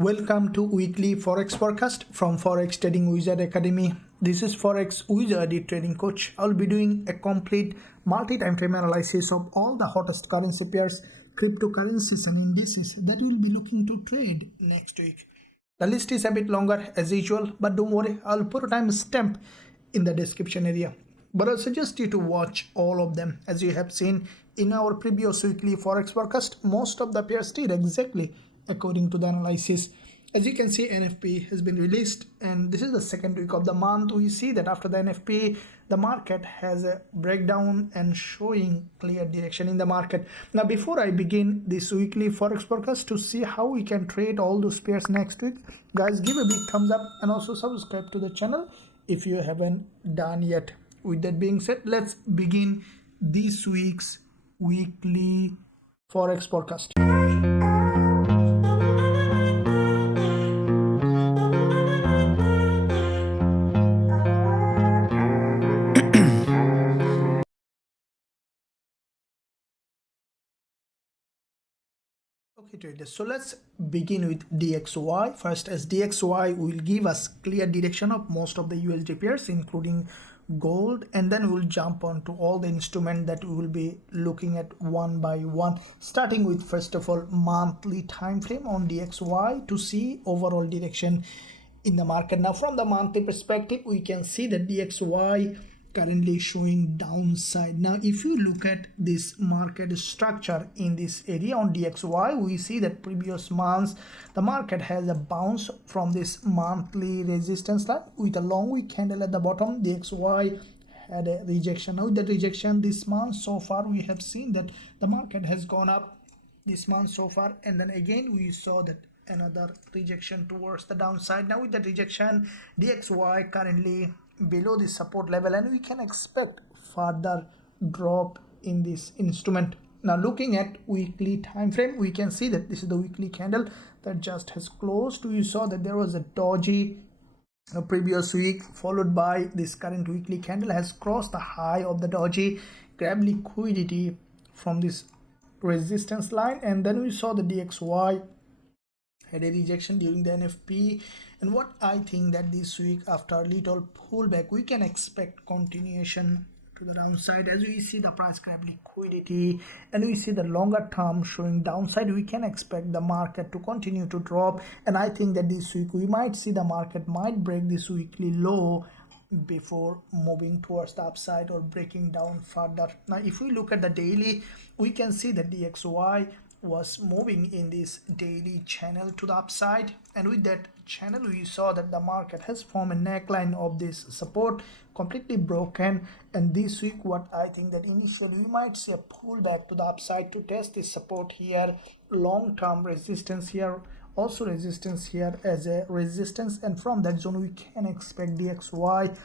Welcome to weekly Forex forecast from Forex Trading Wizard Academy. This is Forex Wizard trading coach. I'll be doing a complete multi-time frame analysis of all the hottest currency pairs, cryptocurrencies and indices that we'll be looking to trade next week. The list is a bit longer as usual, but don't worry, I'll put a timestamp in the description area. But I suggest you to watch all of them. As you have seen in our previous weekly Forex forecast, most of the pairs did exactly according to the analysis. As you can see, NFP has been released and this is the second week of the month. We see that after the NFP, the market has a breakdown and showing clear direction in the market. Now, before I begin this weekly Forex forecast to see how we can trade all those pairs next week, guys, give a big thumbs up and also subscribe to the channel if you haven't done yet. With that being said, let's begin this week's weekly Forex forecast. Okay traders, so let's begin with DXY first, as DXY will give us clear direction of most of the USD pairs including gold, and then we'll jump on to all the instruments that we will be looking at one by one, starting with first of all monthly time frame on DXY to see overall direction in the market. Now from the monthly perspective, we can see that DXY currently showing downside. Now if you look at this market structure in this area on DXY, we see that previous months the market has a bounce from this monthly resistance line with a long wick candle at the bottom. DXY had a rejection. Now with the rejection this month so far, we have seen that the market has gone up this month so far, and then again we saw that another rejection towards the downside. Now with the rejection, DXY currently below the support level and we can expect further drop in this instrument. Now looking at weekly time frame, we can see that this is the weekly candle that just has closed. We saw that there was a doji previous week, followed by this current weekly candle has crossed the high of the doji, grabbed liquidity from this resistance line, and then we saw the DXY had a rejection during the NFP. And what I think that this week, after a little pullback, we can expect continuation to the downside. As we see the price grab liquidity and we see the longer term showing downside, we can expect the market to continue to drop. And I think that this week we might see the market might break this weekly low before moving towards the upside or breaking down further. Now if we look at the daily, we can see that the DXY was moving in this daily channel to the upside, and with that channel we saw that the market has formed a neckline of this support completely broken. And this week what I think that initially we might see a pullback to the upside to test this support here, long-term resistance here, also resistance here as a resistance, and from that zone we can expect DXY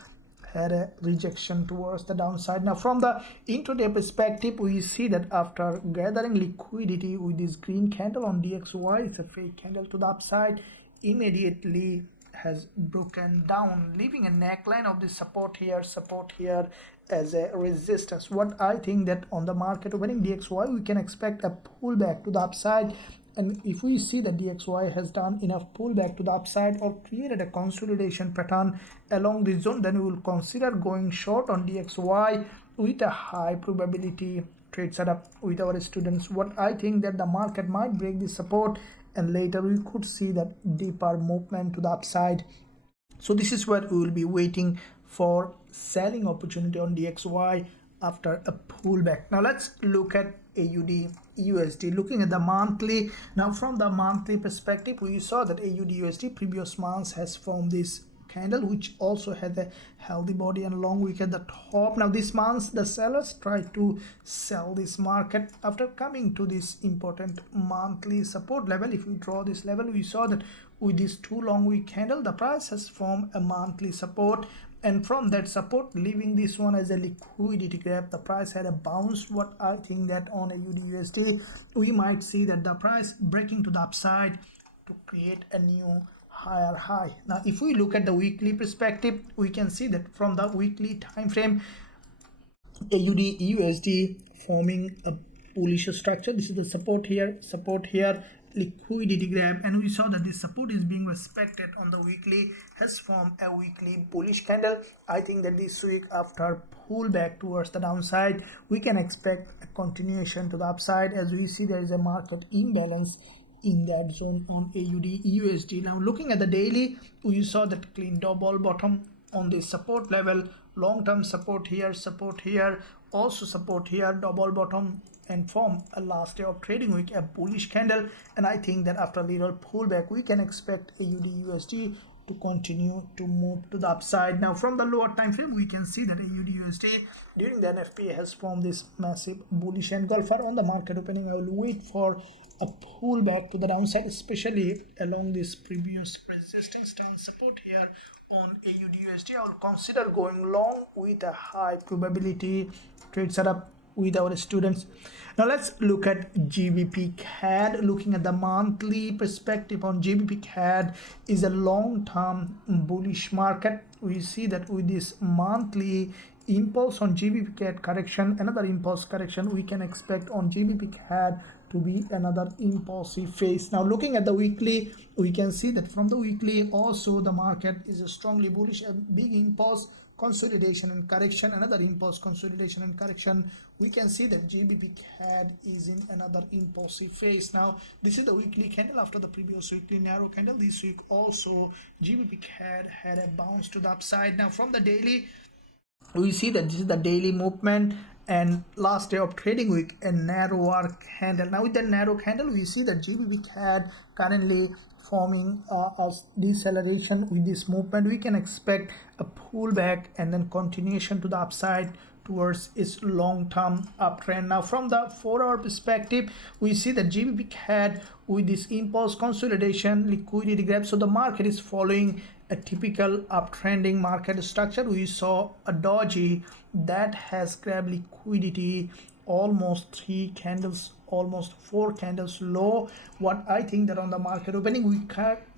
had a rejection towards the downside. Now from the intraday perspective, we see that after gathering liquidity with this green candle on DXY, it's a fake candle to the upside, immediately has broken down, leaving a neckline of this support here as a resistance. What I think that on the market opening DXY, we can expect a pullback to the upside. And if we see that DXY has done enough pullback to the upside or created a consolidation pattern along this zone, then we will consider going short on DXY with a high probability trade setup with our students. What I think that the market might break this support and later we could see that deeper movement to the upside. So this is what we will be waiting for selling opportunity on DXY after a pullback. Now let's look at AUDUSD. Looking at the monthly, now from the monthly perspective, we saw that AUDUSD previous months has formed this candle which also had a healthy body and long wick at the top. Now this month the sellers tried to sell this market after coming to this important monthly support level. If we draw this level, we saw that with this two long wick candle the price has formed a monthly support, and from that support, leaving this one as a liquidity grab, the price had a bounce. What I think that on AUDUSD, we might see that the price breaking to the upside to create a new higher high. Now if we look at the weekly perspective, we can see that from the weekly time frame, AUDUSD forming a bullish structure. This is the support here, liquidity grab, and we saw that this support is being respected on the weekly, has formed a weekly bullish candle. I think that this week, after pullback towards the downside, we can expect a continuation to the upside. As we see, there is a market imbalance in that zone on AUDUSD. Now looking at the daily, we saw that clean double bottom on the support level, long-term support here, also support here, double bottom, and form a last day of trading week a bullish candle. And I think that after a little pullback, we can expect AUDUSD to continue to move to the upside. Now from the lower time frame, we can see that AUDUSD during the NFP has formed this massive bullish engulfer. On the market opening, I will wait for a pullback to the downside, especially along this previous resistance down support here on AUDUSD. I will consider going long with a high probability trade setup with our students. Now let's look at GBPCAD. Looking at the monthly perspective on GBPCAD is a long-term bullish market. We see that with this monthly impulse on GBPCAD correction, another impulse correction we can expect on GBPCAD to be another impulsive phase. Now looking at the weekly, we can see that from the weekly also the market is strongly bullish, a big impulse, consolidation and correction, another impulse, consolidation and correction. We can see that GBPCAD is in another impulsive phase. Now this is the weekly candle after the previous weekly narrow candle. This week also GBPCAD had a bounce to the upside. Now from the daily, we see that this is the daily movement, and last day of trading week a narrower candle. Now with the narrow candle, we see that GBPCAD currently forming a deceleration. With this movement, we can expect a pullback and then continuation to the upside towards its long-term uptrend. Now from the 4-hour perspective, we see that GBPCAD with this impulse, consolidation, liquidity grab, so the market is following a typical uptrending market structure. We saw a doji that has grabbed liquidity almost 3 candles, almost 4 candles low. What I think that on the market opening, we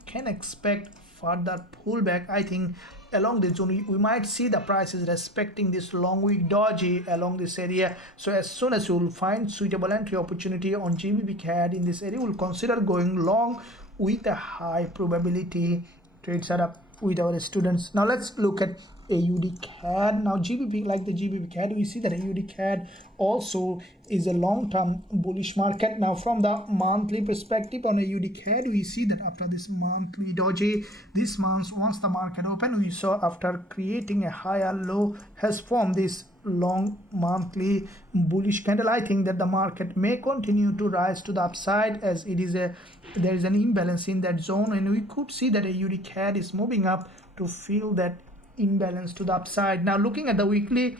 can expect further pullback. I think along this zone we might see the prices respecting this long week doji along this area. So as soon as you will find suitable entry opportunity on GBPCAD in this area, we'll consider going long with a high probability trade setup with our students. Now let's look at AUDCAD. Now like the GBPCAD, we see that AUDCAD also is a long-term bullish market. Now from the monthly perspective on AUDCAD, we see that after this monthly doji, this month once the market opened, we saw after creating a higher low has formed this long monthly bullish candle. I think that the market may continue to rise to the upside, as it is there is an imbalance in that zone, and we could see that AUDCAD is moving up to fill that imbalance to the upside. Now looking at the weekly,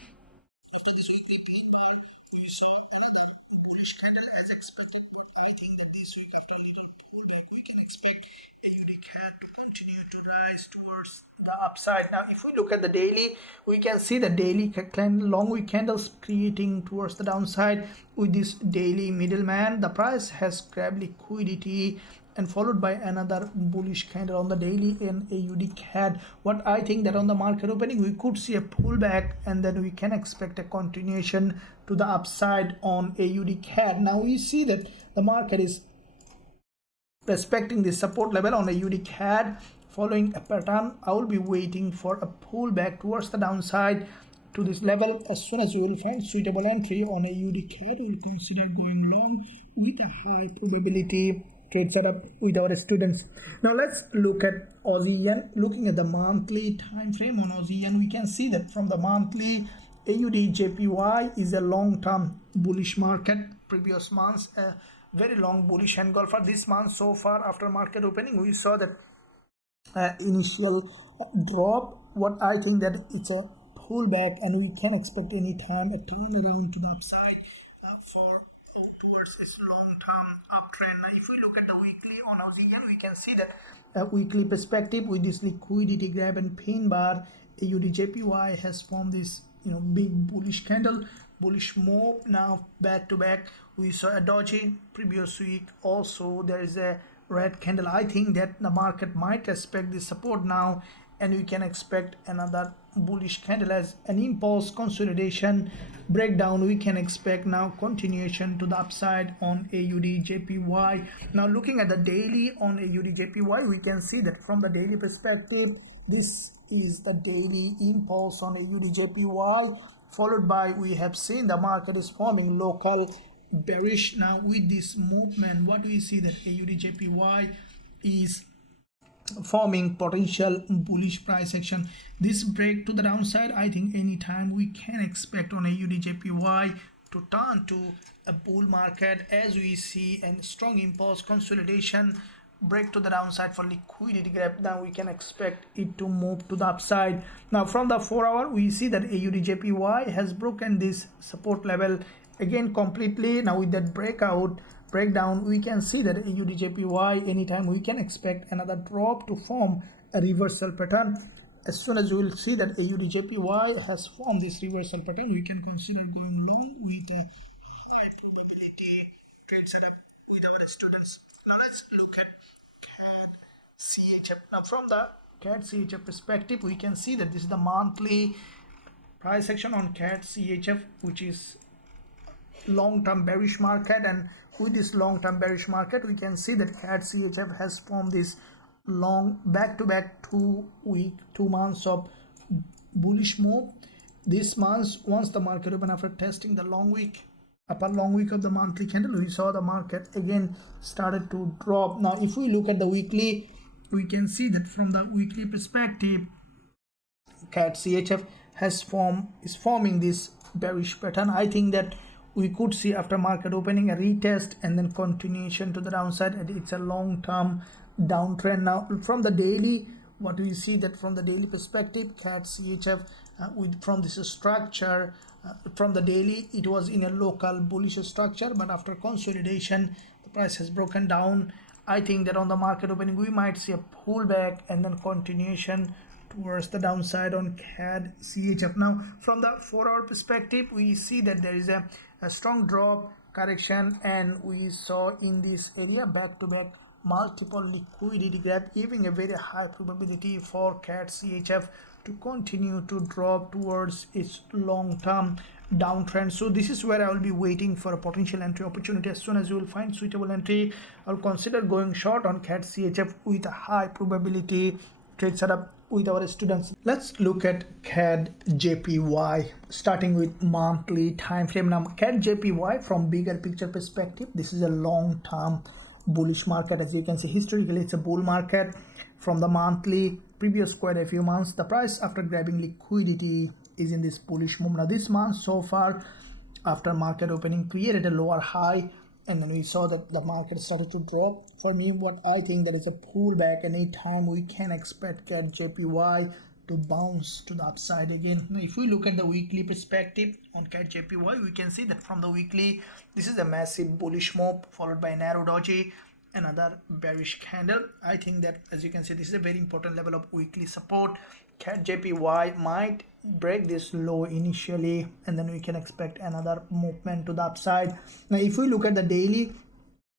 upside. Now if we look at the daily, we can see the daily long week candles creating towards the downside. With this daily middleman, the price has grabbed liquidity and followed by another bullish candle on the daily in AUDCAD. What I think that on the market opening, we could see a pullback and then we can expect a continuation to the upside on AUDCAD. Now we see that the market is respecting the support level on AUDCAD. Following a pattern, I will be waiting for a pullback towards the downside to this level. As soon as we will find suitable entry on AUDCAD, we will consider going long with a high probability trade setup with our students. Now let's look at Aussie Yen. Looking at the monthly time frame on Aussie Yen, we can see that from the monthly, AUDJPY is a long-term bullish market. Previous months, a very long bullish engulfer. This month so far after market opening, we saw that initial drop. What I think that it's a pullback, and we can expect any time a turnaround to the upside towards this long-term uptrend. Now if we look at the weekly on Aussie Yen, we can see that a weekly perspective with this liquidity grab and pin bar, AUDJPY has formed this big bullish candle, bullish move. Now back to back we saw a doji. Previous week also there is a red candle. I think that the market might respect this support now and we can expect another bullish candle as an impulse consolidation breakdown. We can expect now continuation to the upside on AUDJPY. Now looking at the daily on AUDJPY, we can see that from the daily perspective, this is the daily impulse on AUDJPY, followed by we have seen the market is forming local bearish. Now with this movement, what do we see? That AUDJPY is forming potential bullish price action. This break to the downside, I think anytime we can expect on AUDJPY to turn to a bull market, as we see a strong impulse consolidation break to the downside for liquidity grab. Now we can expect it to move to the upside. Now from the 4 hour, we see that AUDJPY has broken this support level again completely. Now with that breakdown, we can see that AUDJPY anytime we can expect another drop to form a reversal pattern. As soon as you will see that AUDJPY has formed this reversal pattern, we can consider going long with a high probability trade setup with our students. Now let's look at CAD CHF. Now from the CAD CHF perspective, we can see that this is the monthly price action on CAD CHF, which is long-term bearish market, and with this long-term bearish market, we can see that CAD CHF has formed this long back-to-back 2 months of bullish move. This month, once the market opened after testing the upper long week of the monthly candle, we saw the market again started to drop. Now if we look at the weekly, we can see that from the weekly perspective, CAD CHF is forming this bearish pattern. I think that we could see after market opening a retest and then continuation to the downside, and it's a long-term downtrend. Now from the daily, what we see that from the daily perspective, CAD CHF from this structure, from the daily it was in a local bullish structure, but after consolidation the price has broken down. I think that on the market opening we might see a pullback and then continuation towards the downside on CAD CHF. Now from the 4 hour perspective, we see that there is a strong drop correction, and we saw in this area back-to-back multiple liquidity grab, giving a very high probability for CAD CHF to continue to drop towards its long-term downtrend. So this is where I will be waiting for a potential entry opportunity. As soon as you will find suitable entry, I'll consider going short on CAD CHF with a high probability trade setup with our students. Let's look at CADJPY, starting with monthly time frame. Now CADJPY from bigger picture perspective, this is a long-term bullish market. As you can see, historically it's a bull market. From the monthly, previous quite a few months, the price after grabbing liquidity is in this bullish move. Now this month so far, after market opening, created a lower high, and then we saw that the market started to drop. For me, what I think that is a pullback, anytime we can expect CADJPY to bounce to the upside again. Now if we look at the weekly perspective on CADJPY, we can see that from the weekly, this is a massive bullish move followed by a narrow doji, another bearish candle. I think that, as you can see, this is a very important level of weekly support. CADJPY might break this low initially, and then we can expect another movement to the upside. Now if we look at the daily,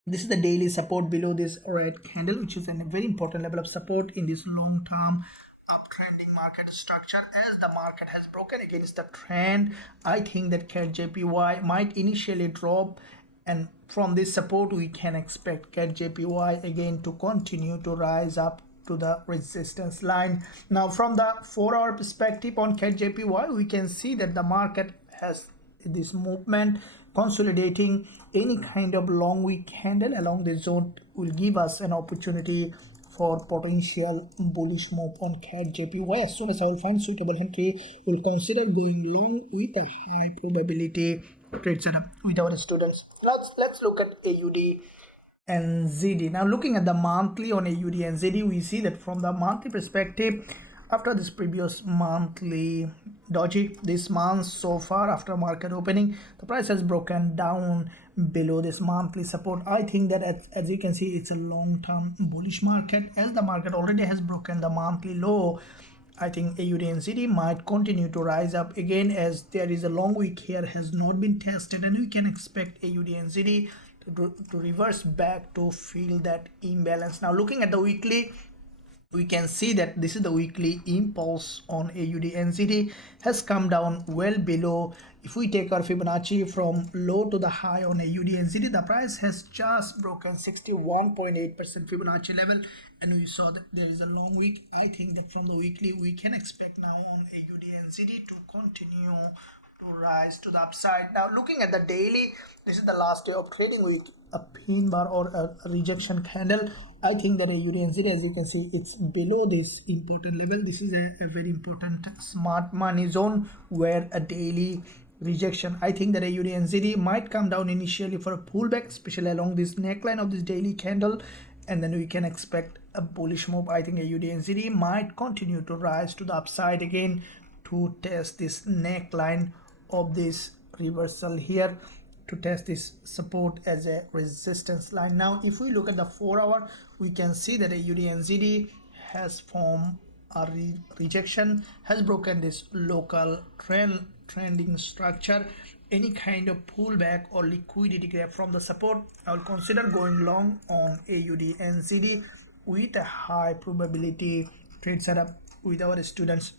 this is the daily support below this red candle, which is a very important level of support in this long-term uptrending market structure. As the market has broken against the trend, I think that CADJPY might initially drop, and from this support we can expect CADJPY again to continue to rise up to the resistance line. Now from the 4 hour perspective on CADJPY, we can see that the market has this movement consolidating. Any kind of long week candle along this zone will give us an opportunity for potential bullish move on CADJPY. As soon as I will find suitable entry, we'll consider going long with a high probability trade setup with our students. Let's look at AUDNZD. Now looking at the monthly on AUDNZD, we see that from the monthly perspective, after this previous monthly doji, this month so far after market opening, the price has broken down below this monthly support. I think that as you can see, it's a long-term bullish market. As the market already has broken the monthly low, I think AUDNZD might continue to rise up again, as there is a long week here has not been tested, and we can expect AUDNZD to reverse back to fill that imbalance. Now looking at the weekly, we can see that this is the weekly impulse on AUDNZD has come down well below. If we take our Fibonacci from low to the high on AUDNZD, the price has just broken 61.8% Fibonacci level, and we saw that there is a long week. I think that from the weekly we can expect now on AUDNZD to continue to rise to the upside. Now looking at the daily, this is the last day of trading with a pin bar or a rejection candle. I think that AUDNZD, as you can see, it's below this important level. This is a very important smart money zone where a daily rejection. I think that AUDNZD might come down initially for a pullback, especially along this neckline of this daily candle, and then we can expect a bullish move. I think AUDNZD might continue to rise to the upside again to test this neckline of this reversal here, to test this support as a resistance line. Now if we look at the 4 hour, we can see that AUDNZD has formed a rejection, has broken this local trending structure. Any kind of pullback or liquidity grab from the support, I will consider going long on AUDNZD with a high probability trade setup with our students.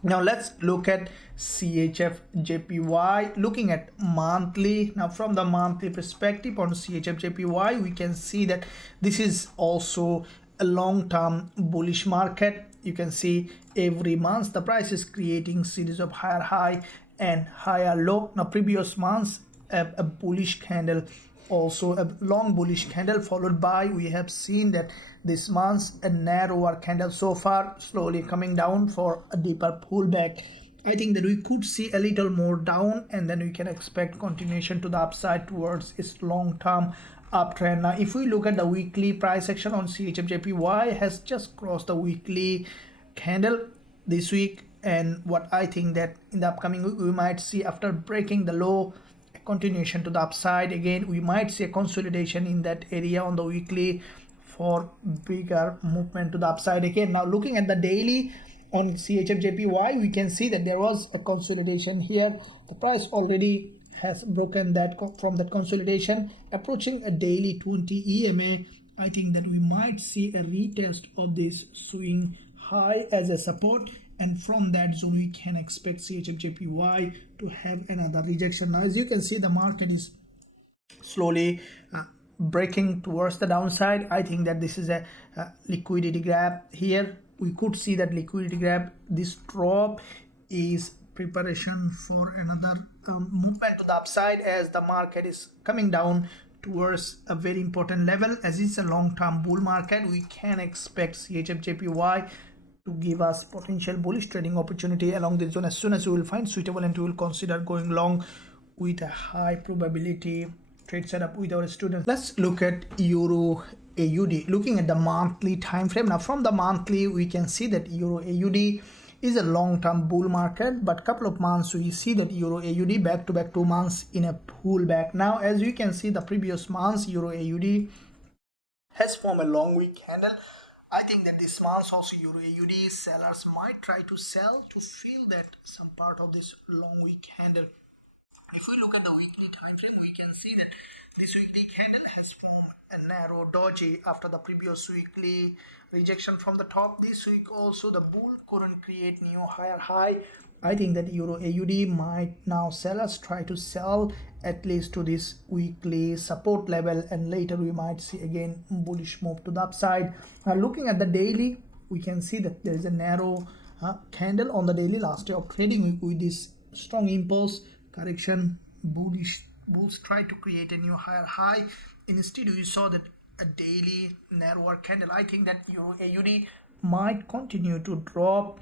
Now let's look at CHFJPY. Looking at monthly, now from the monthly perspective on CHFJPY, we can see that this is also a long-term bullish market. You can see every month the price is creating series of higher high and higher low. Now previous months a bullish candle, also a long bullish candle, followed by we have seen that this month a narrower candle so far, slowly coming down for a deeper pullback. I think that we could see a little more down, and then we can expect continuation to the upside towards its long-term uptrend. Now if we look at the weekly price action on CHFJPY, has just crossed the weekly candle this week, and what I think that in the upcoming week we might see, after breaking the low, a continuation to the upside. Again we might see a consolidation in that area on the weekly for bigger movement to the upside again. Now looking at the daily on CHFJPY, we can see that there was a consolidation here. The price already has broken that from that consolidation, approaching a daily 20 EMA. I think that we might see a retest of this swing high as a support, and from that zone we can expect CHFJPY to have another rejection. Now as you can see, the market is slowly breaking towards the downside. I think that this is a liquidity grab here. We could see that liquidity grab. This drop is preparation for another movement to the upside, as the market is coming down towards a very important level. As it's a long-term bull market, we can expect CHFJPY to give us potential bullish trading opportunity along this zone. As soon as we will find suitable, and we will consider going long with a high probability trade setup with our students. Let's look at EUROAUD. Looking at the monthly time frame. Now from the monthly we can see that EUROAUD is a long-term bull market, but couple of months we see that EUROAUD back-to-back 2 months in a pullback. Now as you can see, the previous months EUROAUD has formed a long week candle. I think that this month also EUROAUD sellers might try to sell to fill that some part of this long week candle. If we look at the weekly time frame, we can see that this weekly candle has formed a narrow doji after the previous weekly rejection from the top. This week also the bull couldn't create new higher high. I think that EUROAUD might now sellers try to sell at least to this weekly support level, and later we might see again bullish move to the upside. Now looking at the daily, we can see that there is a narrow candle on the daily last day of trading week with this strong impulse correction. Bulls try to create a new higher high. Instead we saw that a daily narrower candle. I think that EURAUD might continue to drop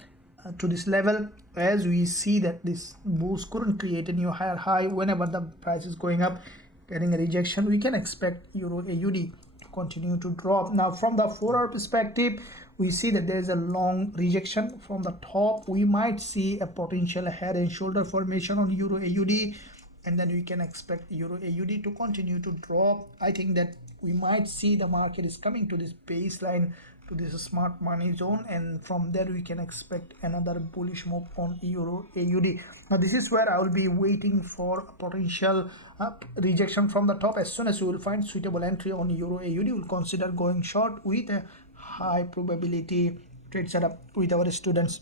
to this level, as we see that this bulls couldn't create a new higher high. Whenever the price is going up, getting a rejection, we can expect EURAUD to continue to drop. Now from the 4 hour perspective, we see that there is a long rejection from the top. We might see a potential head and shoulder formation on EURAUD, and then we can expect EURAUD to continue to drop. I think that we might see the market is coming to this baseline, to this smart money zone, and from there we can expect another bullish move on EURAUD. Now this is where I will be waiting for a potential rejection from the top. As soon as we will find suitable entry on EURAUD, we will consider going short with a high probability trade setup with our students.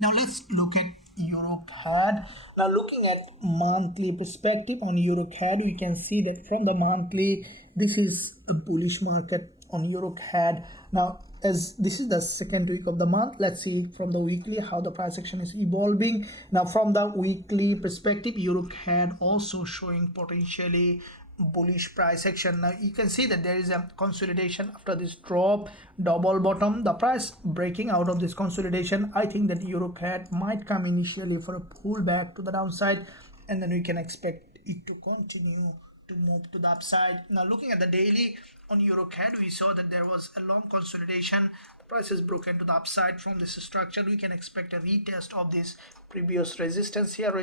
Now let's look at EURCAD. Now looking at monthly perspective on EURCAD, we can see that from the monthly, this is a bullish market on EURCAD. Now as this is the second week of the month, let's see from the weekly how the price action is evolving. Now from the weekly perspective, EURCAD also showing potentially bullish price action. Now you can see that there is a consolidation after this drop, double bottom, the price breaking out of this consolidation. I think that EURCAD might come initially for a pullback to the downside, and then we can expect it to continue to move to the upside. Now looking at the daily on EURCAD, we saw that there was a long consolidation. The price is broken to the upside from this structure. We can expect a retest of this previous resistance here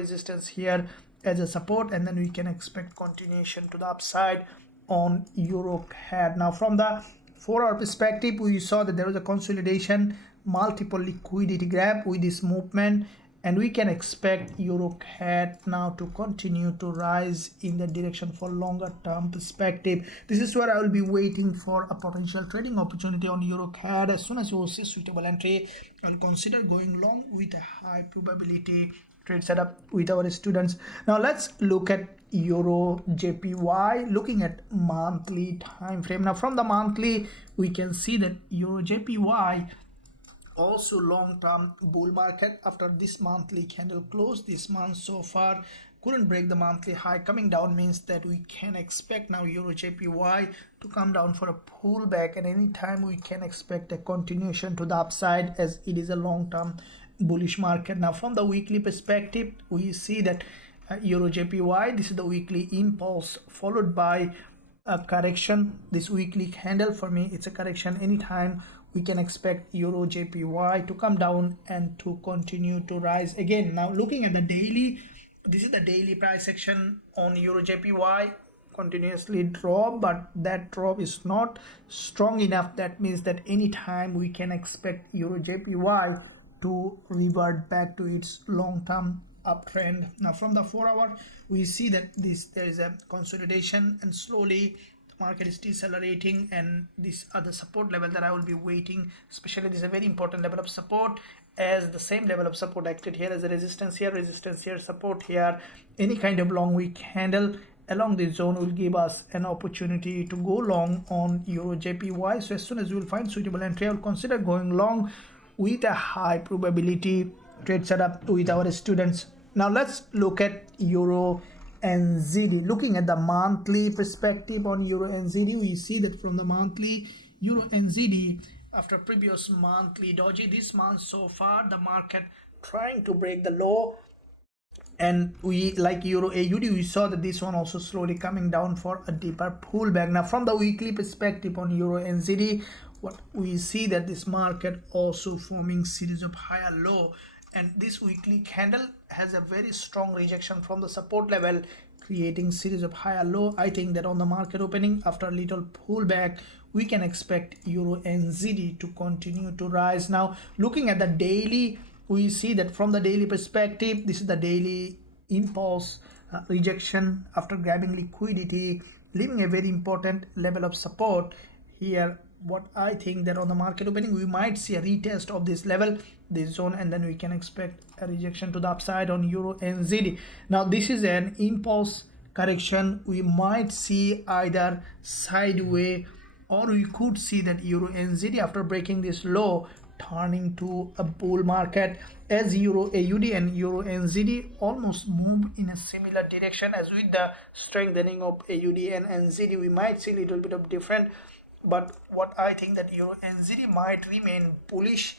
as a support, and then we can expect continuation to the upside on EURCAD. Now from the 4-hour perspective, we saw that there was a consolidation, multiple liquidity grab with this movement, and we can expect EURCAD now to continue to rise in the direction for longer term perspective. This is where I will be waiting for a potential trading opportunity on EURCAD. As soon as you see suitable entry, I will consider going long with a high probability trade setup with our students. Now let's look at EURJPY, looking at monthly time frame. Now from the monthly, we can see that EURJPY also long-term bull market. After this monthly candle close this month so far, couldn't break the monthly high. Coming down means that we can expect now EURJPY to come down for a pullback, and anytime we can expect a continuation to the upside as it is a long-term bullish market. Now from the weekly perspective, we see that EURJPY, this is the weekly impulse followed by a correction. This weekly candle, for me it's a correction. Anytime we can expect EURJPY to come down and to continue to rise again. Now looking at the daily, this is the daily price action on EURJPY. Continuously drop, but that drop is not strong enough. That means that anytime we can expect EURJPY to revert back to its long-term uptrend. Now from the 4-hour, we see that there is a consolidation, and slowly the market is decelerating, and these are the support level that I will be waiting. Especially this is a very important level of support, as the same level of support acted here as a resistance here, support here. Any kind of long week candle along this zone will give us an opportunity to go long on EURJPY. So as soon as we will find suitable entry, I will consider going long with a high probability trade setup with our students. Now let's look at EURNZD. Looking at the monthly perspective on EURNZD, we see that from the monthly, EURNZD after previous monthly doji, this month so far the market trying to break the low, and we like EURAUD, we saw that this one also slowly coming down for a deeper pullback. Now from the weekly perspective on EURNZD, what we see that this market also forming series of higher low, and this weekly candle has a very strong rejection from the support level, creating series of higher low. I think that on the market opening, after a little pullback, we can expect EURNZD to continue to rise. Now looking at the daily, we see that from the daily perspective, this is the daily impulse rejection after grabbing liquidity, leaving a very important level of support here. What I think that on the market opening, we might see a retest of this level, this zone, and then we can expect a rejection to the upside on EURNZD. Now this is an impulse correction. We might see either sideways, or we could see that EURNZD after breaking this low turning to a bull market, as EURAUD and EURNZD almost move in a similar direction. As with the strengthening of AUD and NZD, we might see a little bit of different. But what I think that EURNZD might remain bullish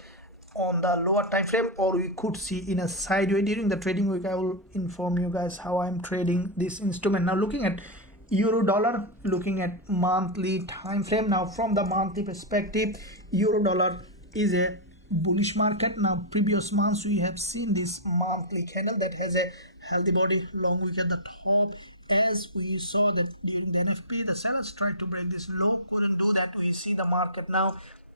on the lower time frame, or we could see in a sideways. During the trading week, I will inform you guys how I'm trading this instrument. Now looking at euro dollar, looking at monthly time frame. Now from the monthly perspective, euro dollar is a bullish market. Now previous months we have seen this monthly candle that has a healthy body, long wick at the top. As we saw that during the NFP, the sellers tried to break this low, couldn't do that. We see the market now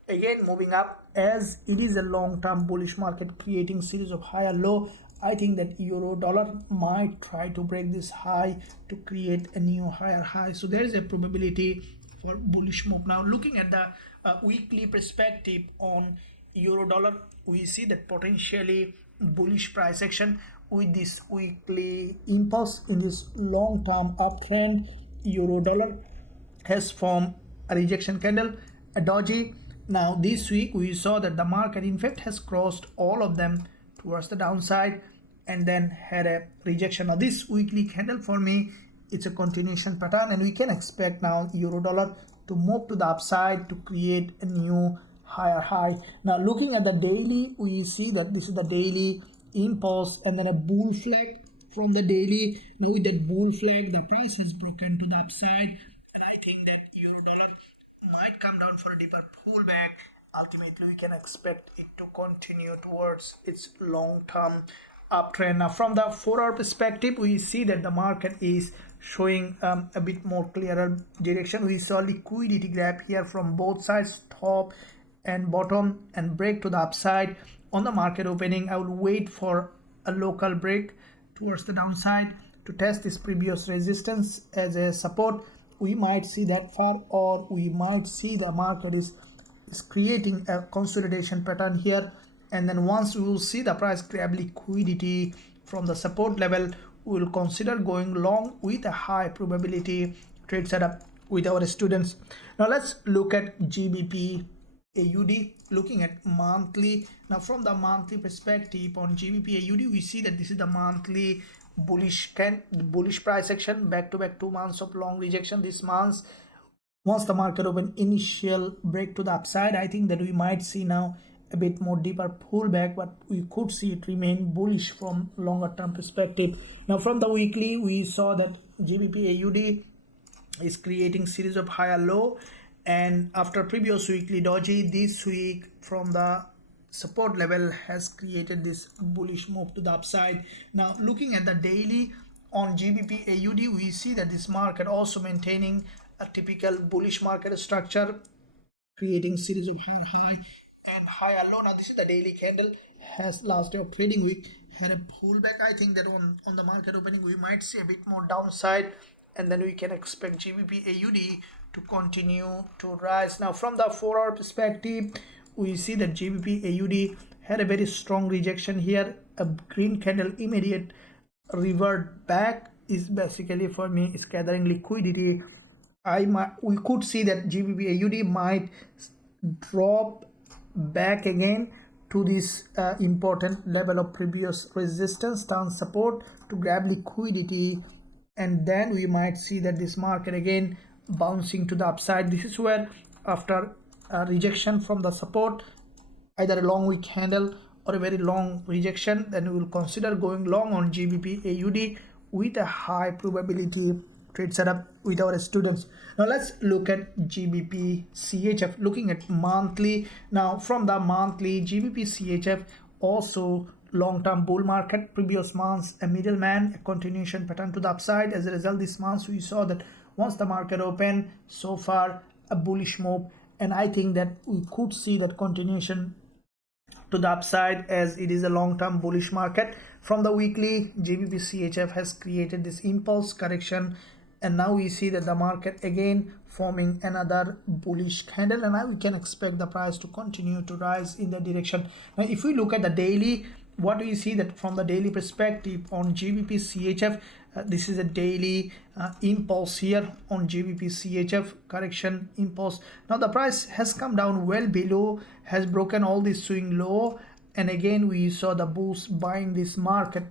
again moving up, as it is a long-term bullish market creating series of higher low. I think that euro dollar might try to break this high to create a new higher high. So there is a probability for bullish move. Now looking at the weekly perspective on euro dollar, we see that potentially bullish price action with this weekly impulse in this long-term uptrend. Euro dollar has formed a rejection candle, a doji. Now this week we saw that the market in fact has crossed all of them towards the downside and then had a rejection. Now this weekly candle for me, it's a continuation pattern, and we can expect now euro dollar to move to the upside to create a new higher high. Now looking at the daily, we see that this is the daily impulse and then a bull flag from the daily. Now with that bull flag, the price has broken to the upside, and I think that euro dollar might come down for a deeper pullback. Ultimately we can expect it to continue towards its long-term uptrend. Now from the 4-hour perspective, we see that the market is showing a bit more clearer direction. We saw liquidity grab here from both sides, top and bottom, and break to the upside. On the market opening, I will wait for a local break towards the downside to test this previous resistance as a support. We might see that far, or we might see the market is creating a consolidation pattern here, and then once we will see the price grab liquidity from the support level, we will consider going long with a high probability trade setup with our students. Now let's look at GBPAUD, looking at monthly. Now from the monthly perspective on GBPAUD, we see that this is the monthly bullish price action, back to back 2 months of long rejection. This month, once the market open initial break to the upside, I think that we might see now a bit more deeper pullback, but we could see it remain bullish from longer term perspective. Now from the weekly, we saw that GBPAUD is creating series of higher low, and after previous weekly doji, this week from the support level has created this bullish move to the upside. Now looking at the daily on GBPAUD, we see that this market also maintaining a typical bullish market structure, creating series of higher high and higher low. Now this is the daily candle, has last day of trading week had a pullback. I think that on the market opening we might see a bit more downside, and then we can expect GBPAUD to continue to rise. Now from the 4-hour perspective, we see that GBPAUD had a very strong rejection here. A green candle immediate revert back is basically, for me, is gathering liquidity. We could see that GBPAUD might drop back again to this important level of previous resistance turn support to grab liquidity, and then we might see that this market again bouncing to the upside. This is where after a rejection from the support, either a long week candle or a very long rejection, then we will consider going long on GBPAUD with a high probability trade setup with our students. Now let's look at GBPCHF, looking at monthly. Now from the monthly, GBPCHF also long-term bull market, previous months a middleman, a continuation pattern to the upside. As a result, this month we saw that once the market opened, so far a bullish move, and I think that we could see that continuation to the upside as it is a long-term bullish market. From the weekly, GBPCHF has created this impulse correction, and now we see that the market again forming another bullish candle, and now we can expect the price to continue to rise in that direction. Now if we look at the daily, what do you see that from the daily perspective on GBPCHF, this is a daily impulse here on GBPCHF, correction impulse. Now the price has come down well below, has broken all this swing low, and again we saw the bulls buying this market.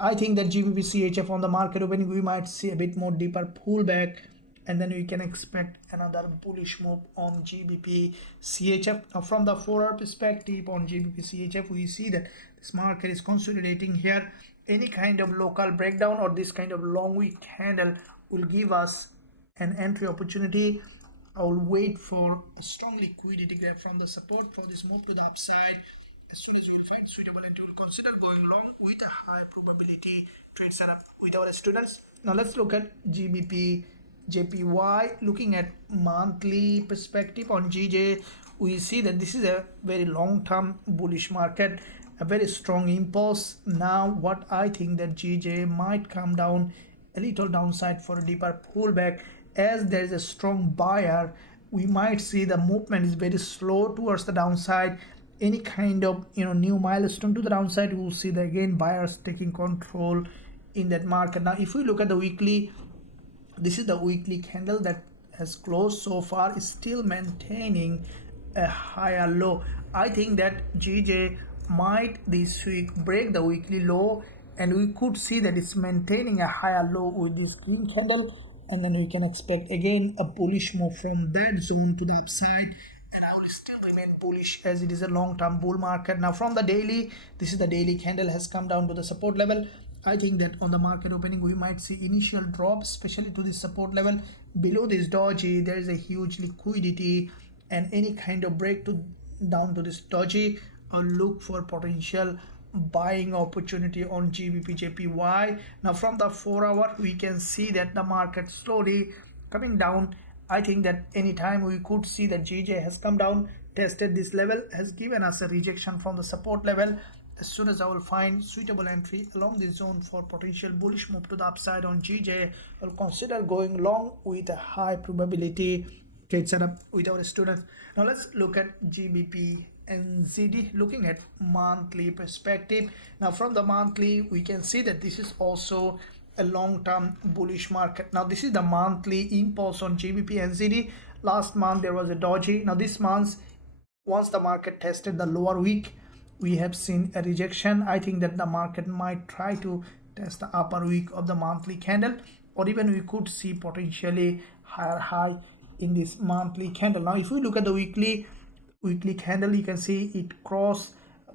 I think that GBPCHF on the market opening, we might see a bit more deeper pullback, and then we can expect another bullish move on GBPCHF. Now from the 4-hour perspective on GBPCHF, we see that this market is consolidating here. Any kind of local breakdown or this kind of long week candle will give us an entry opportunity. I will wait for a strong liquidity grab from the support for this move to the upside. As soon as we find suitable, it will consider going long with a high probability trade setup with our students. Now let's look at GBPJPY, looking at monthly perspective on GJ. We see that this is a very long-term bullish market, a very strong impulse. Now what I think that GJ might come down a little downside for a deeper pullback, as there is a strong buyer we might see the movement is very slow towards the downside. Any kind of new milestone to the downside, we will see that again buyers taking control in that market. Now if we look at the weekly, this is the weekly candle that has closed so far, is still maintaining a higher low. I think that GJ might this week break the weekly low, and we could see that it's maintaining a higher low with this green candle, and then we can expect again a bullish move from that zone to the upside, and I will still remain bullish as it is a long-term bull market. Now from the daily, this is the daily candle has come down to the support level. I think that on the market opening we might see initial drop, especially to this support level. Below this doji there is a huge liquidity, and any kind of break to down to this doji, I'll look for potential buying opportunity on GBPJPY. Now from the 4-hour we can see that the market slowly coming down. I think that anytime we could see that GJ has come down, tested this level, has given us a rejection from the support level. As soon as I will find suitable entry along this zone for potential bullish move to the upside on GJ, I'll consider going long with a high probability trade setup with our students. Now let's look at GBPNZD, looking at monthly perspective. Now from the monthly we can see that this is also a long-term bullish market. Now this is the monthly impulse on GBPNZD. Last month there was a doji. Now this month, once the market tested the lower week, we have seen a rejection. I think that the market might try to test the upper week of the monthly candle, or even we could see potentially higher high in this monthly candle. Now if we look at the weekly candle, you can see it crossed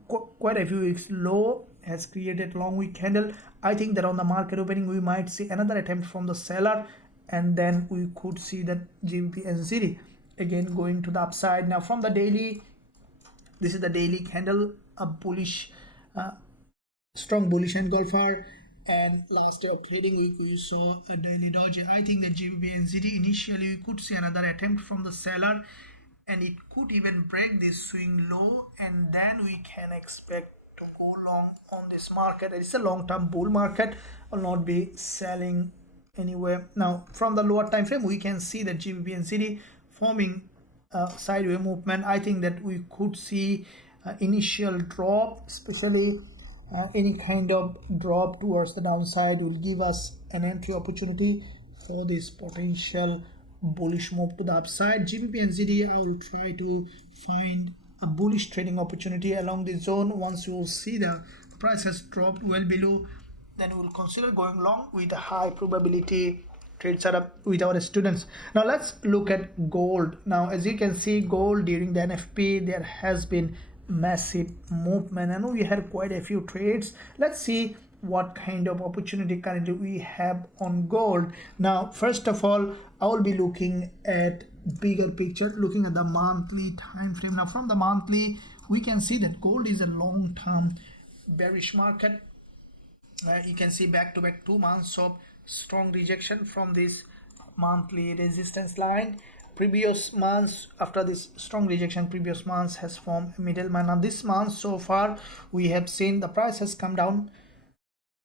quite a few weeks low, has created long week candle. I think that on the market opening we might see another attempt from the seller, and then we could see that GBPNZD again going to the upside. Now from the daily, this is the daily candle, a bullish strong bullish engulfer, and last day of trading week we saw a daily doji. I think that GBPNZD initially we could see another attempt from the seller, and it could even break this swing low, and then we can expect to go long on this market. It's a long-term bull market. I'll not be selling anywhere. Now from the lower time frame we can see that GBPNZD forming sideways movement. I think that we could see initial drop, especially any kind of drop towards the downside will give us an entry opportunity for this potential bullish move to the upside. GBPNZD, I will try to find a bullish trading opportunity along this zone. Once you will see the price has dropped well below, then we will consider going long with a high probability trade setup with our students. Now let's look at gold. Now as you can see, gold during the NFP there has been massive movement, and we had quite a few trades. Let's see what kind of opportunity currently we have on gold. Now first of all, I will be looking at bigger picture, looking at the monthly time frame. Now from the monthly we can see that gold is a long-term bearish market. You can see back-to-back 2 months of strong rejection from this monthly resistance line. Previous months, after this strong rejection, previous months has formed a middleman. Now this month so far we have seen the price has come down,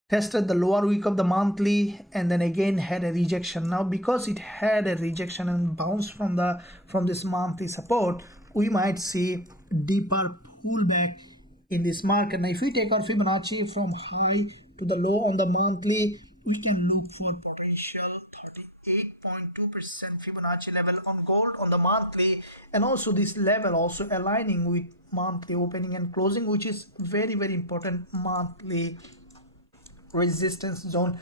tested the lower week of the monthly, and then again had a rejection. Now because it had a rejection and bounce from this monthly support, we might see deeper pullback in this market. Now if we take our Fibonacci from high to the low on the monthly, we can look for potential 38.2% Fibonacci level on gold on the monthly, and also this level also aligning with monthly opening and closing, which is very important monthly resistance zone.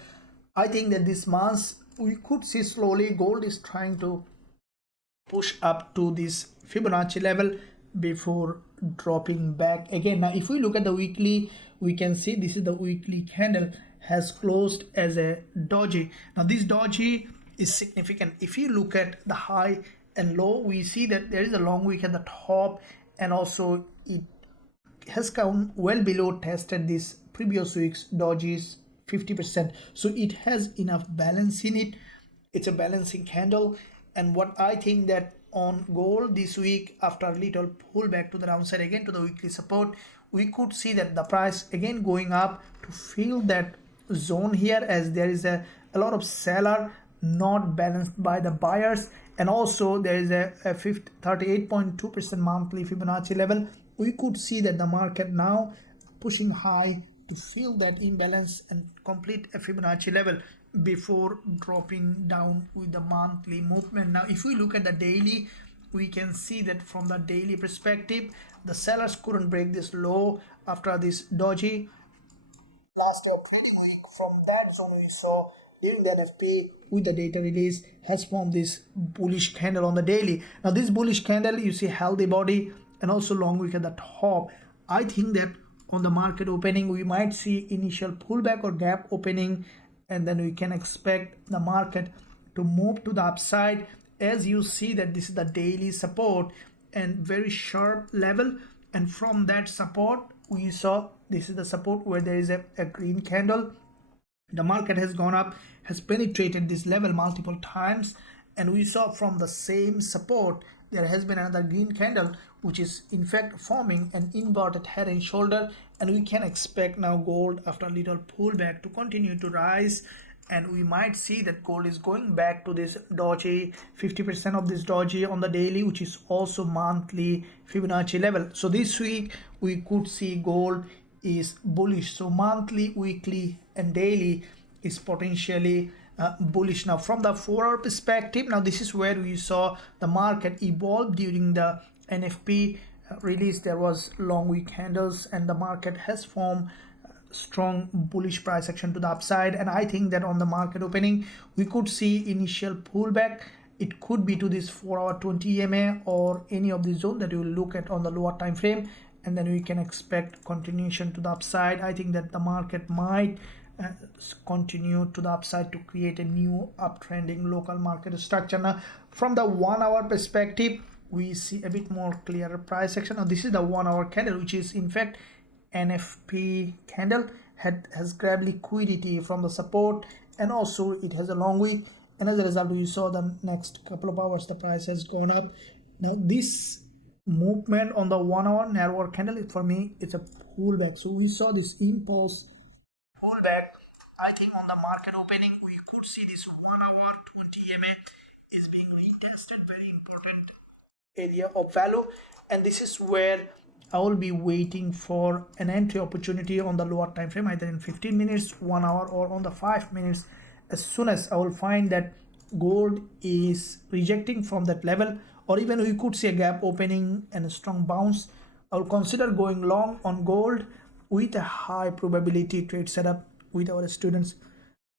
I think that this month we could see slowly gold is trying to push up to this Fibonacci level before dropping back again. Now if we look at the weekly, we can see this is the weekly candle has closed as a doji. Now this doji is significant. If you look at the high and low, we see that there is a long wick at the top, and also it has come well below, tested this previous week's dojis 50%. So it has enough balance in it. It's a balancing candle. And what I think that on gold this week, after a little pullback to the downside again to the weekly support, we could see that the price again going up to fill that zone here, as there is a lot of seller not balanced by the buyers, and also there is a 38.2% monthly Fibonacci level. We could see that the market now pushing high to fill that imbalance and complete a Fibonacci level before dropping down with the monthly movement. Now if we look at the daily, we can see that from the daily perspective, the sellers couldn't break this low after this doji last trading week. From that zone we saw during the NFP with the data release has formed this bullish candle on the daily. Now this bullish candle, you see healthy body and also long wick at the top. I think that on the market opening we might see initial pullback or gap opening, and then we can expect the market to move to the upside. As you see that this is the daily support and very sharp level, and from that support we saw this is the support where there is a green candle. The market has gone up, has penetrated this level multiple times, and we saw from the same support there has been another green candle which is in fact forming an inverted head and shoulder, and we can expect now gold after a little pullback to continue to rise, and we might see that gold is going back to this doji, 50% of this doji on the daily, which is also monthly Fibonacci level. So this week we could see gold is bullish, so monthly, weekly and daily is potentially bullish. Now from the 4-hour perspective, now this is where we saw the market evolve during the NFP release. There was long week candles and the market has formed strong bullish price action to the upside, and I think that on the market opening we could see initial pullback. It could be to this 4-hour 20 EMA or any of the zone that you will look at on the lower time frame, and then we can expect continuation to the upside. I think that the market might continue to the upside to create a new uptrending local market structure. Now from the 1-hour perspective we see a bit more clearer price action. Now this is the 1-hour candle, which is in fact NFP candle, has grabbed liquidity from the support, and also it has a long wick, and as a result you saw the next couple of hours the price has gone up. Now this movement on the 1-hour narrower candle, for me it's a pullback, so we saw this impulse pullback. I think on the market opening we could see this 1-hour 20 EMA is being retested, very important area of value, and this is where I will be waiting for an entry opportunity on the lower time frame, either in 15 minutes, 1 hour, or on the 5 minutes. As soon as I will find that gold is rejecting from that level, or even we could see a gap opening and a strong bounce, I will consider going long on gold with a high probability trade setup with our students.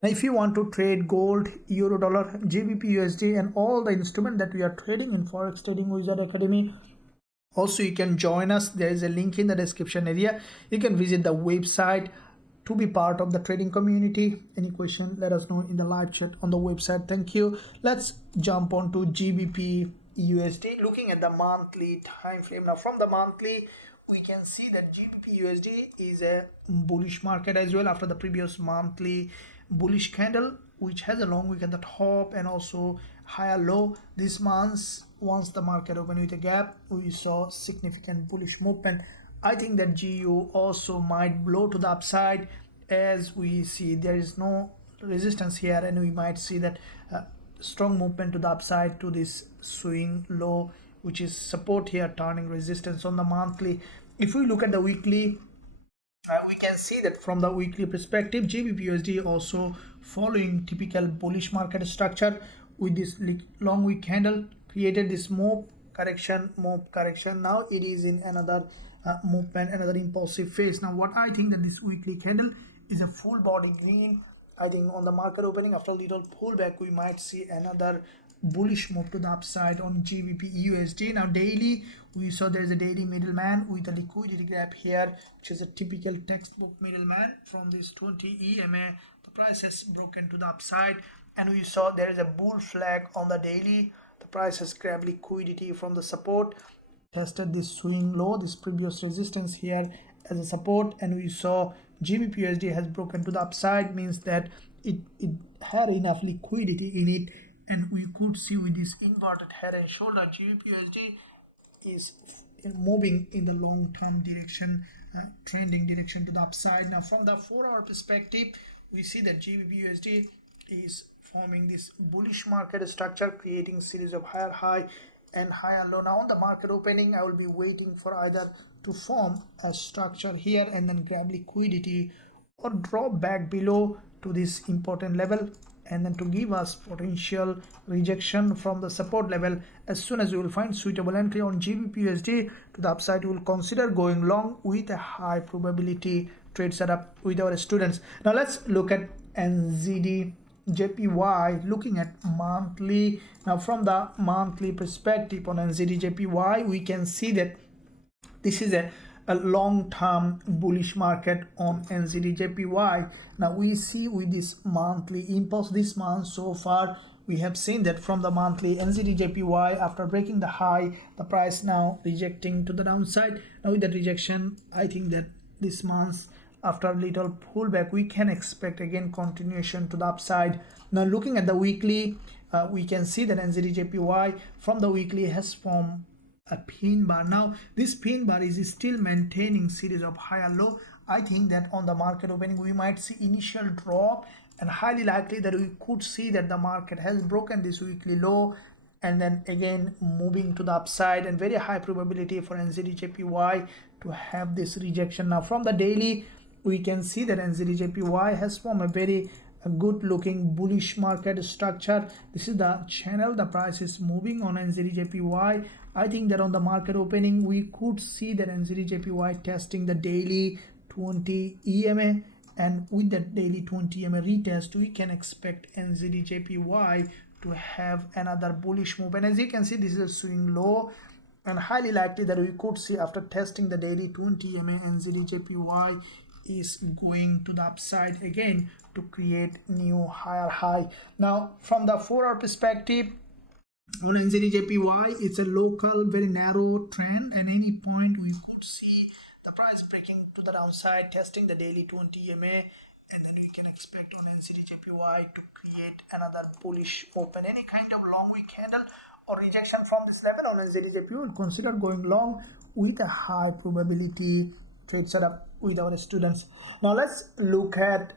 Now if you want to trade gold, euro, dollar, GBPUSD and all the instruments that we are trading in Forex Trading Wizard Academy, also you can join us. There is a link in the description area. You can visit the website to be part of the trading community. Any question, let us know in the live chat on the website. Thank you. Let's jump on to GBPUSD. Looking at the monthly time frame. Now from the monthly we can see that GBPUSD is a bullish market as well after the previous monthly bullish candle, which has a long wick at the top and also higher low. This month, once the market opened with a gap, we saw significant bullish movement. I think that GU also might blow to the upside, as we see there is no resistance here, and we might see that strong movement to the upside to this swing low, which is support here turning resistance on the monthly. If we look at the weekly, we can see that from the weekly perspective, GBPUSD also following typical bullish market structure with this long wick candle, created this move correction. Now it is in another movement, another impulsive phase. Now what I think that this weekly candle is a full body green. I think on the market opening after a little pullback we might see another bullish move to the upside on GBPUSD. Now daily we saw there is a daily middleman with a liquidity gap here, which is a typical textbook middleman. From this 20 EMA the price has broken to the upside, and we saw there is a bull flag on the daily. The price has grabbed liquidity from the support, tested this swing low, this previous resistance here as a support, and we saw GBPUSD has broken to the upside, means that it had enough liquidity in it, and we could see with this inverted head and shoulder GBPUSD is moving in the long-term direction, trending direction to the upside. Now from the 4-hour perspective we see that GBPUSD is forming this bullish market structure, creating series of higher high and higher low. Now on the market opening, I will be waiting for either to form a structure here and then grab liquidity, or drop back below to this important level and then to give us potential rejection from the support level. As soon as we will find suitable entry on GBPUSD to the upside, we will consider going long with a high probability trade setup with our students. Now let's look at NZDJPY, looking at monthly. Now from the monthly perspective on NZDJPY, we can see that this is a long-term bullish market on NZDJPY. Now we see with this monthly impulse this month so far, we have seen that from the monthly NZDJPY, after breaking the high, the price now rejecting to the downside. Now with that rejection, I think that this month, after a little pullback, we can expect again continuation to the upside. Now looking at the weekly, we can see that NZDJPY from the weekly has formed a pin bar. Now this pin bar is still maintaining series of higher low. I think that on the market opening we might see initial drop, and highly likely that we could see that the market has broken this weekly low and then again moving to the upside, and very high probability for NZDJPY to have this rejection. Now from the daily, we can see that NZDJPY has formed a very good looking bullish market structure. This is the channel the price is moving on NZDJPY. I think that on the market opening we could see that NZDJPY testing the daily 20 EMA, and with that daily 20 EMA retest we can expect NZDJPY to have another bullish move. And as you can see, this is a swing low, and highly likely that we could see after testing the daily 20 EMA, NZDJPY is going to the upside again to create new higher high. Now from the 4-hour perspective on NZDJPY, it's a local very narrow trend, and any point we could see the price breaking to the downside, testing the daily 20 EMA, and then we can expect on NZDJPY to create another bullish open. Any kind of long week candle or rejection from this level on NZDJPY, will consider going long with a high probability trade setup with our students. Now let's look at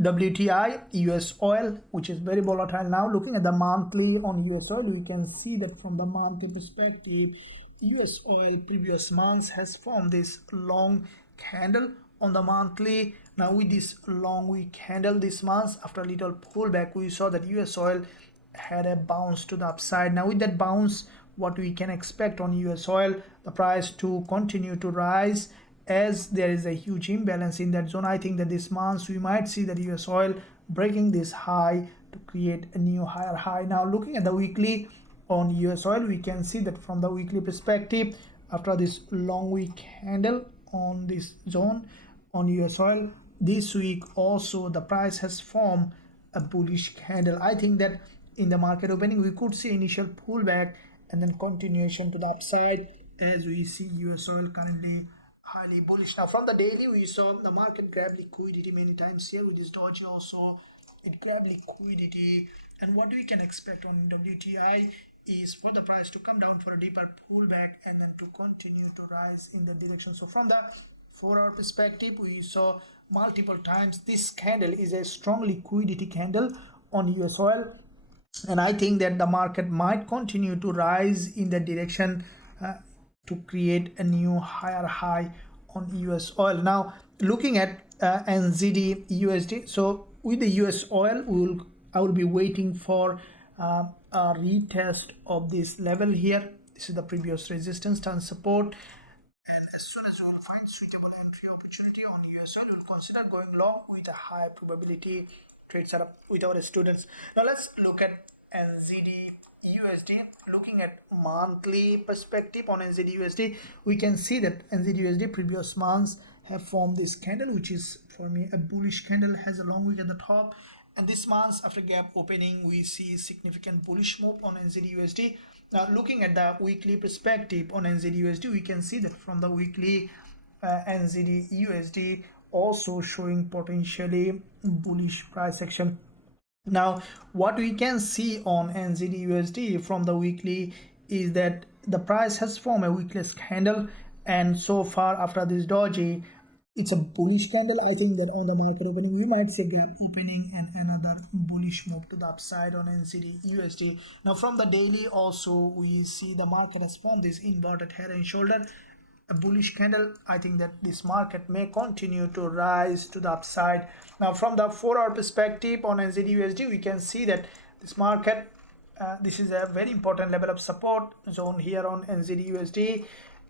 WTI, US oil, which is very volatile. Now looking at the monthly on US oil, we can see that from the monthly perspective, US oil previous months has formed this long candle on the monthly. Now with this long week candle this month, after a little pullback, we saw that US oil had a bounce to the upside. Now with that bounce, what we can expect on US oil, the price to continue to rise as there is a huge imbalance in that zone. I think that this month we might see that US oil breaking this high to create a new higher high. Now looking at the weekly on US oil, we can see that from the weekly perspective, after this long week candle on this zone on US oil, this week also the price has formed a bullish candle. I think that in the market opening we could see initial pullback and then continuation to the upside, as we see US oil currently highly bullish. Now from the daily, we saw the market grab liquidity many times here with this doji also. It grabbed liquidity, and what we can expect on WTI is for the price to come down for a deeper pullback and then to continue to rise in the direction. So from the 4-hour perspective, we saw multiple times this candle is a strong liquidity candle on US oil, and I think that the market might continue to rise in the direction to create a new higher high on US oil. Now looking at NZDUSD, so with the US oil, I will be waiting for a retest of this level here. This is the previous resistance and support, and as soon as we will find suitable entry opportunity on US oil, we will consider going long with a high probability trade setup with our students. Now let's look at NZDUSD. Looking at monthly perspective on NZDUSD, we can see that NZDUSD previous months have formed this candle, which is for me a bullish candle, has a long wick at the top, and this month after gap opening we see significant bullish move on NZDUSD. Now looking at the weekly perspective on NZDUSD, we can see that from the weekly NZDUSD also showing potentially bullish price action. Now what we can see on NZDUSD from the weekly is that the price has formed a weakless candle, and so far after this doji it's a bullish candle. I think that on the market opening we might see a gap opening and another bullish move to the upside on NZD USD. Now from the daily also we see the market has formed this inverted head and shoulder, a bullish candle. I think that this market may continue to rise to the upside. Now from the 4-hour perspective on NZD USD, we can see that this market, this is a very important level of support zone here on NZD USD,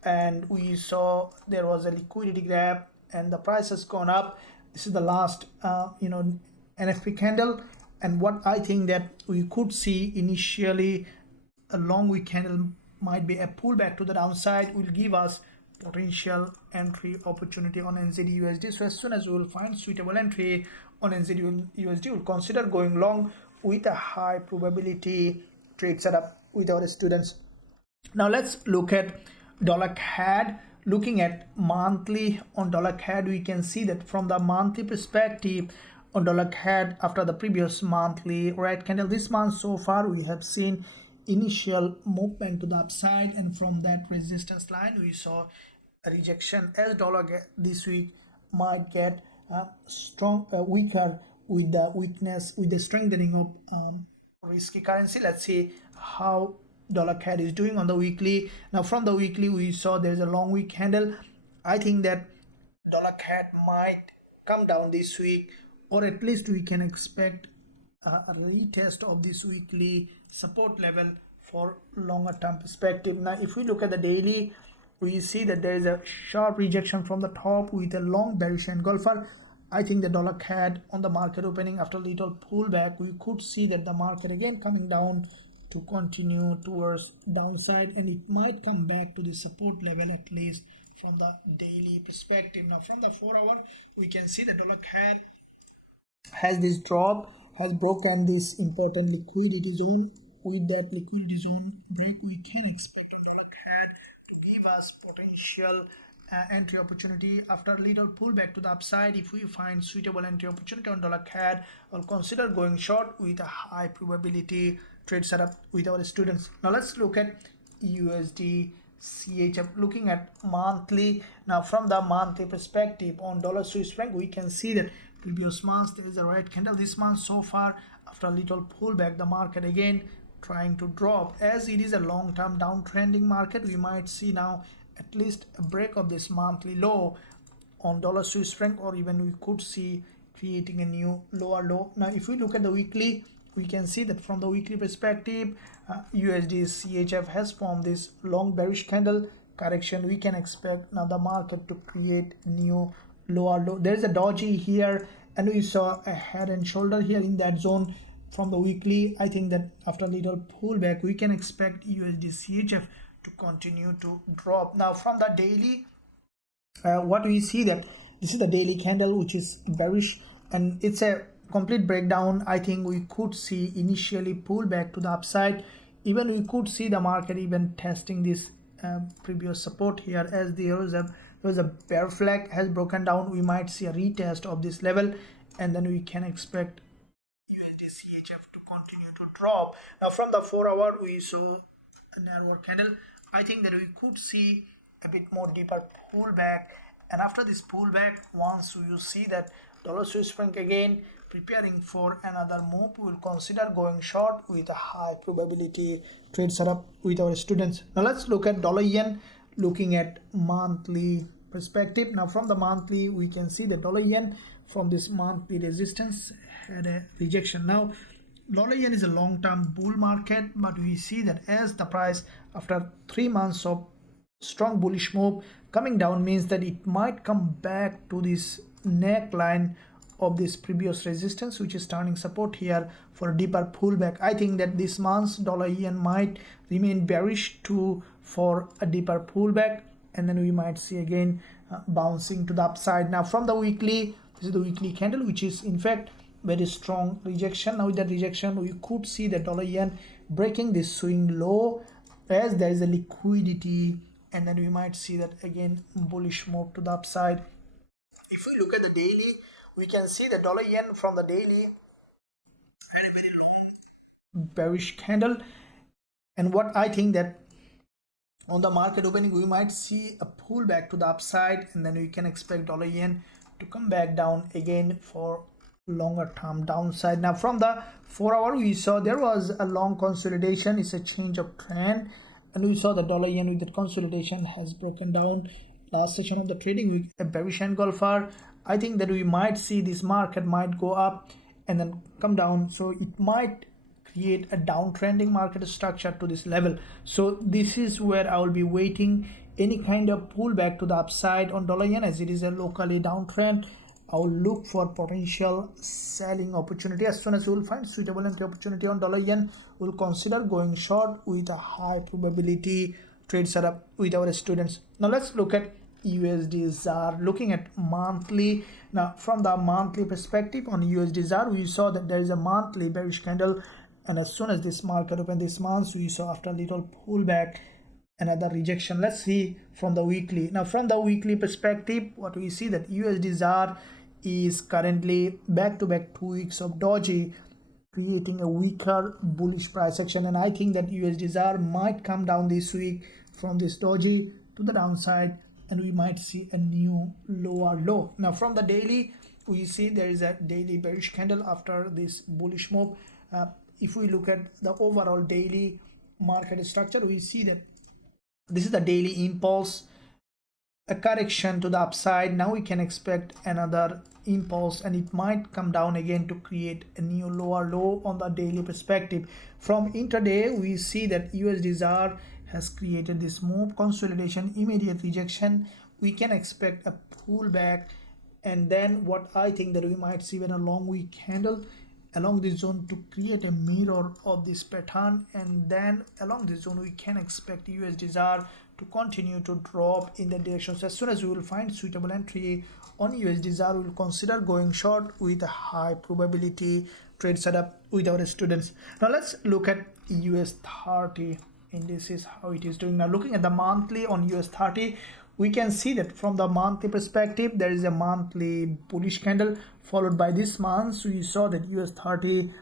and we saw there was a liquidity grab and the price has gone up. This is the last NFP candle, and what I think that we could see initially a long wick candle might be a pullback to the downside, will give us potential entry opportunity on NZD USD. So as soon as we will find suitable entry on NZD USD, we'll consider going long with a high probability trade setup with our students. Now let's look at dollar CAD. Looking at monthly on dollar CAD, we can see that from the monthly perspective on dollar CAD, after the previous monthly red candle this month so far, we have seen initial movement to the upside, and from that resistance line we saw a rejection, as dollar this week might get weaker with the weakness, with the strengthening of risky currency. Let's see how dollar CAD is doing on the weekly. Now from the weekly we saw there's a long wick candle. I think that dollar CAD might come down this week, or at least we can expect a retest of this weekly support level for longer term perspective. Now if we look at the daily, we see that there is a sharp rejection from the top with a long bearish engulfer. I think the dollar CAD on the market opening, after a little pullback, we could see that the market again coming down to continue towards downside, and it might come back to the support level at least from the daily perspective. Now from the 4-hour we can see the dollar CAD has this drop, has broken this important liquidity zone. With that liquidity zone break, we can expect a dollar CAD to give us potential entry opportunity after a little pullback to the upside. If we find suitable entry opportunity on dollar CAD, I'll consider going short with a high probability trade setup with our students. Now let's look at USDCHF. Looking at monthly, now from the monthly perspective on dollar Swiss franc, we can see that previous month there is a red candle. This month so far, after a little pullback, the market again trying to drop. As it is a long-term downtrending market, we might see now at least a break of this monthly low on dollar Swiss franc, or even we could see creating a new lower low. Now if we look at the weekly, we can see that from the weekly perspective, USDCHF has formed this long bearish candle correction. We can expect now the market to create new lower low. There is a doji here, and we saw a head and shoulder here in that zone. From the weekly, I think that after a little pullback, we can expect USDCHF to continue to drop. Now from the daily, what we see that this is the daily candle which is bearish, and it's a complete breakdown. I think we could see initially pullback to the upside. Even we could see the market even testing this previous support here, as there was a bear flag has broken down. We might see a retest of this level, and then we can expect USDCHF to continue to drop. Now from the 4-hour we saw a narrower candle. I think that we could see a bit more deeper pullback, and after this pullback, once we will see that dollar Swiss franc again preparing for another move, we will consider going short with a high probability trade setup with our students. Now let's look at dollar yen. Looking at monthly perspective, now from the monthly we can see the dollar yen from this monthly resistance had a rejection. Now dollar yen is a long-term bull market, but we see that as the price after 3 months of strong bullish move coming down, means that it might come back to this neckline of this previous resistance, which is turning support here for a deeper pullback. I think that this month's dollar yen might remain bearish for a deeper pullback, and then we might see again bouncing to the upside. Now from the weekly, this is the weekly candle, which is in fact very strong rejection. Now with that rejection, we could see the dollar yen breaking this swing low, as there is a liquidity, and then we might see that again bullish move to the upside. If we look at the daily, we can see the dollar yen from the daily had a very long bearish candle, and what I think that on the market opening, we might see a pullback to the upside, and then we can expect dollar yen to come back down again for longer term downside. Now from the 4-hour, we saw there was a long consolidation. It's a change of trend, and we saw the dollar yen with the consolidation has broken down last session of the trading week. A bearish engulfer. I think that we might see this market might go up and then come down, so it might create a downtrending market structure to this level. So this is where I will be waiting any kind of pullback to the upside on dollar yen, as it is a locally downtrend. I will look for potential selling opportunity. As soon as we will find suitable entry opportunity on dollar yen, we'll consider going short with a high probability trade setup with our students. Now let's look at USDZAR. Looking at monthly, now from the monthly perspective on USDZAR, we saw that there is a monthly bearish candle, and as soon as this market opened this month, we saw after a little pullback another rejection. Let's see from the weekly. Now from the weekly perspective, what we see that USDZAR is currently back to back 2 weeks of doji, creating a weaker bullish price action, and I think that USDZAR might come down this week from this doji to the downside, and we might see a new lower low. Now from the daily, we see there is a daily bearish candle after this bullish move. If we look at the overall daily market structure, we see that this is the daily impulse, a correction to the upside. Now we can expect another impulse, and it might come down again to create a new lower low on the daily perspective. From intraday, we see that USDZAR has created this move, consolidation, immediate rejection. We can expect a pullback, and then what I think that we might see when a long week candle along this zone to create a mirror of this pattern, and then along this zone we can expect USDZAR to continue to drop in that direction. So as soon as we will find suitable entry on USDZAR, we will consider going short with a high probability trade setup with our students. Now let's look at US30, and this is how it is doing. Now looking at the monthly on US30, we can see that from the monthly perspective, there is a monthly bullish candle followed by this month. So you saw that US30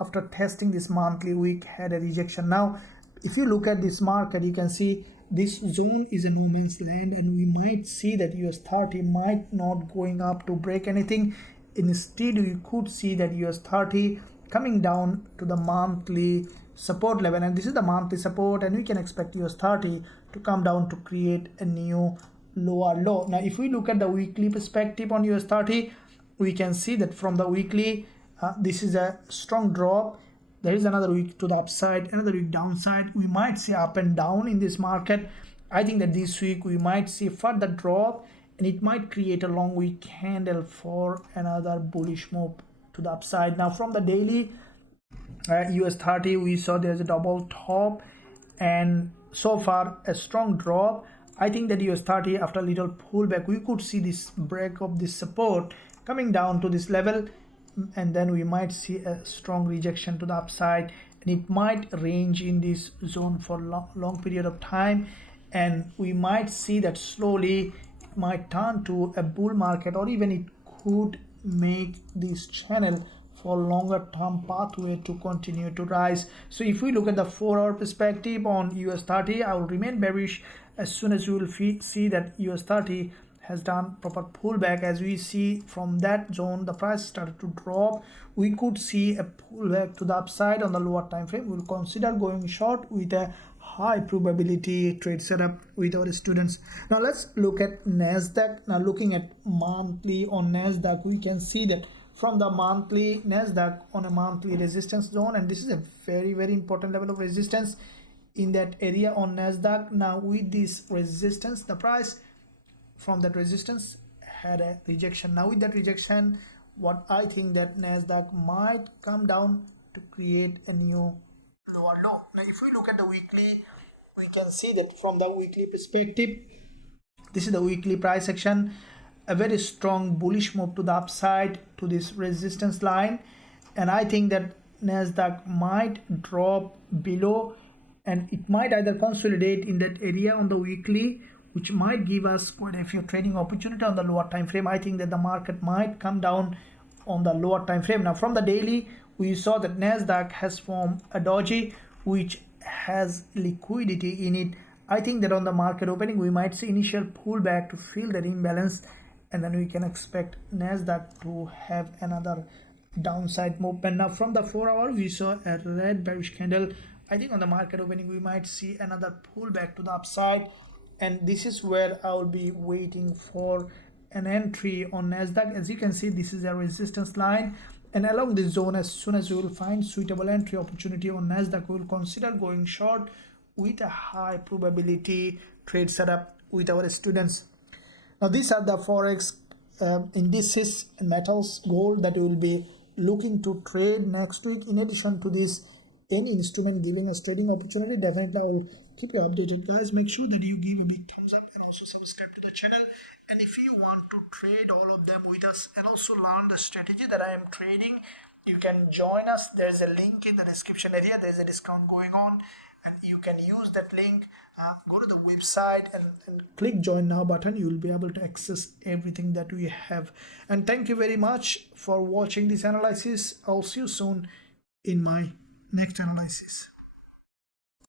after testing this monthly week had a rejection. Now if you look at this market, you can see this zone is a no man's land, and we might see that US30 might not going up to break anything. Instead, we could see that US30 coming down to the monthly support level, and this is the monthly support, and we can expect US30 to come down to create a new lower low. Now if we look at the weekly perspective on US30, we can see that from the weekly, this is a strong drop. There is another week to the upside, another week downside. We might see up and down in this market. I think that this week we might see further drop, and it might create a long week candle for another bullish move to the upside. Now from the daily US30, we saw there's a double top, and so far a strong drop. I think that US30 after a little pullback, we could see this break of this support coming down to this level, and then we might see a strong rejection to the upside, and it might range in this zone for long period of time, and we might see that slowly it might turn to a bull market, or even it could make this channel for longer term pathway to continue to rise. So if we look at the 4-hour perspective on US30, I will remain bearish. As soon as you will see that US30 has done proper pullback, as we see from that zone the price started to drop, we could see a pullback to the upside on the lower time frame. We will consider going short with a high probability trade setup with our students. Now let's look at NASDAQ. Now looking at monthly on NASDAQ, we can see that from the monthly NASDAQ on a monthly resistance zone, and this is a very important level of resistance in that area on NASDAQ. Now with this resistance, the price from that resistance had a rejection. Now with that rejection, what I think that NASDAQ might come down to create a new lower low. Now if we look at the weekly, we can see that from the weekly perspective, this is the weekly price action, a very strong bullish move to the upside to this resistance line, and I think that NASDAQ might drop below, and it might either consolidate in that area on the weekly, which might give us quite a few trading opportunity on the lower time frame. I think that the market might come down on the lower time frame. Now from the daily, we saw that NASDAQ has formed a doji which has liquidity in it. I think that on the market opening we might see initial pullback to fill that imbalance, and then we can expect NASDAQ to have another downside movement. Now from the 4-hour we saw a red bearish candle. I think on the market opening we might see another pullback to the upside, and this is where I will be waiting for an entry on NASDAQ. As you can see, this is a resistance line, and along this zone, as soon as we will find suitable entry opportunity on NASDAQ, we will consider going short with a high probability trade setup with our students. Now these are the Forex indices and metals, gold, that we will be looking to trade next week. In addition to this, any instrument giving us trading opportunity, definitely I will keep you updated, guys. Make sure that you give a big thumbs up and also subscribe to the channel. And if you want to trade all of them with us and also learn the strategy that I am trading, you can join us. There's a link in the description area. There's a discount going on, and you can use that link. Go to the website and click join now button. You will be able to access everything that we have. And thank you very much for watching this analysis. I'll see you soon in my next analysis.